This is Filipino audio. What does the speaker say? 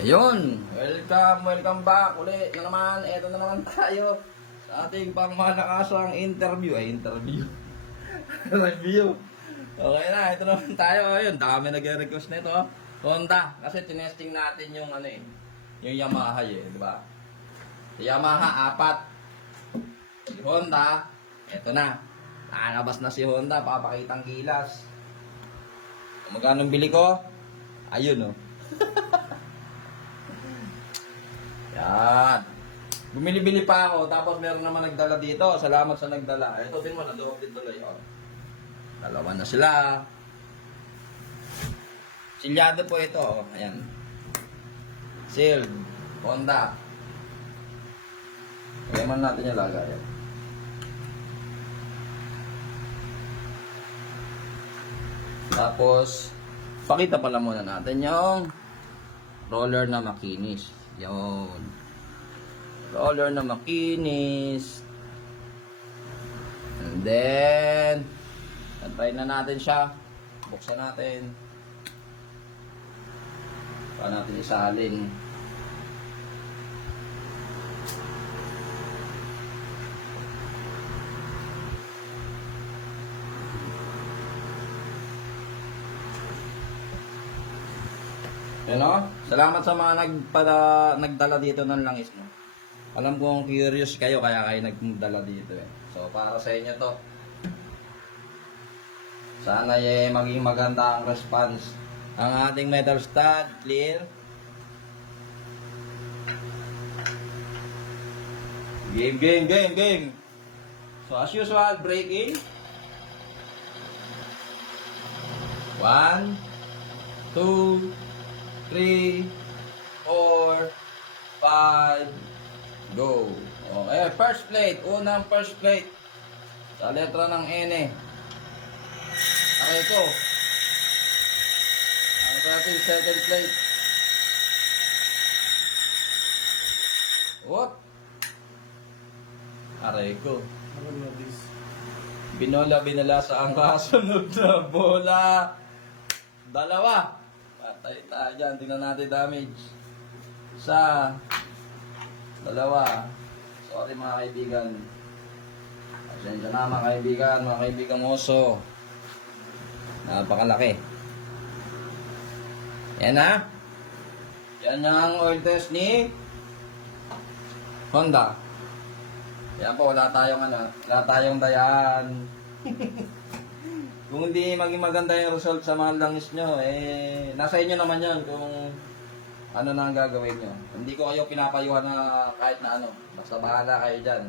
Ayun, welcome back uli na naman. Eto na naman tayo sa ating pangmalakasang interview. Review. Okay na, ito naman tayo. Ayun, dami nag-request nito. Honda, kasi tinesting natin yung yung Yamaha di ba? Yamaha 4. Si Honda, eto na. Nakalabas na si Honda, papakitang gilas. Magkano bili ko? Ayun Yan. Bumili-bili pa ako, tapos meron naman nagdala dito. Salamat sa nagdala. Ito din mo, nadurog din tuloy. Dalawa na sila. Silyado po ito. Ayan. Sealed. Honda. Kaya man natin yung lagay. Tapos, pakita pala muna natin yung roller na makinis. Yun. Roller na makinis. And then, try na natin siya. Buksan natin. Para natin isalin. Salamat sa mga nagdala dito ng langis, no? Alam kong curious kayo, kaya kayo nagdala dito So, para sa inyo to. Sana maging maganda ang response. Ang ating metal stud, clear. Game. So, as usual, break-in. 1, 2, 3, 4, 5, go. Okay, first plate. Unang first plate. Sa letra ng N. Okay ko. Ang ating second plate. What? Aray ko. Binala sa ang kasunod na bola. Dalawa. Patay tayo dyan. Tingnan natin damage. Isa. Dalawa. Sorry mga kaibigan. Pasensya na mga kaibigan oso. Napakalaki. Yan na. Yan ang oil test ni Honda. Yan po, wala tayong dayan. Kung hindi maging maganda yung result sa mga langis nyo, nasa inyo naman yan kung ano na ang gagawin nyo. Hindi ko kayo pinapayuhan na kahit na ano. Basta bahala kayo dyan.